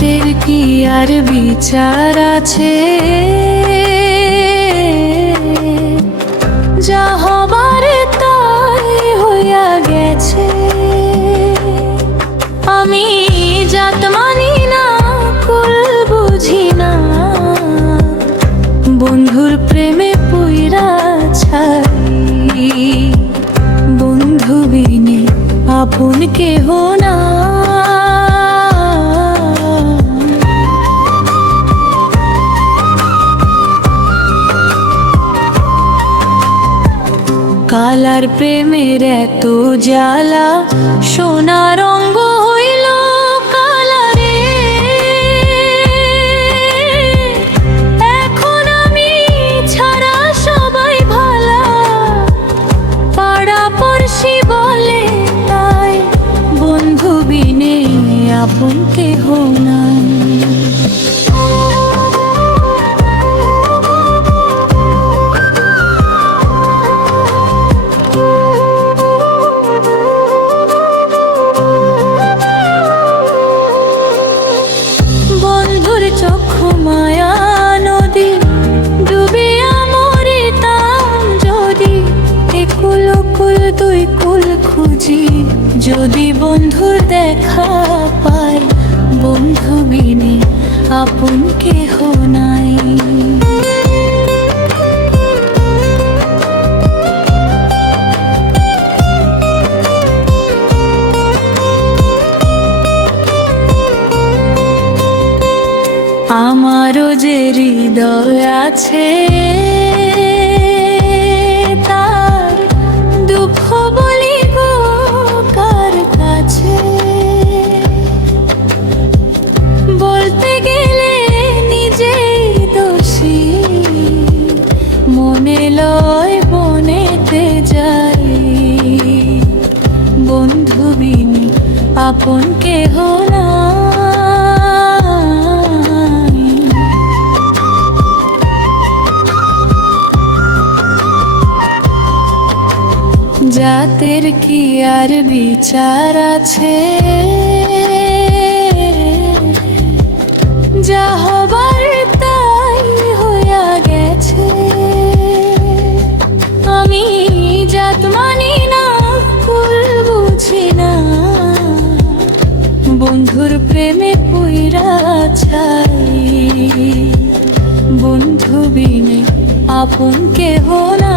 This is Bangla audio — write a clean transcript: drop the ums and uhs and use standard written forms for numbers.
জাতের কি আর বিচার আছে, যা হবার তাই হইয়া গেছে। আমি জাত মানি না, কুল বুঝি না, বন্ধুর প্রেমে পইরা ছাই। বন্ধু বিনে আপন কেহ না। কালার প্রেমের এত জ্বালা, সোনা রঙ্গ হইল কালারে। এখন আমি ছাড়া সবাই ভালা, পাড়া পড়শি বলে তাই। বন্ধু বিনে আপন কেহ নাই। চক্ষু মায়া নদী ডুবিয়া মরিতাম যদি, একুল কুল দুই কুল খুঁজি যদি বন্ধুর দেখা পাই। বন্ধু বিনে আপন কেহ নাই। আমারও যে হৃদয় আছে, তার দুঃখ বলিব কার কাছে। বলতে গেলে নিজেই দোষী, মনে লয় বনেতে যাই। বন্ধু বিনে আপন কেহ না। জাতের কি আর বিচার আছে, যা হবার তাই হইয়া গেছে। আমি জাত মানি না, কুল বুঝি না, বন্ধুর প্রেমে পইরা ছাই। বন্ধু বিনে আপন কেহ না।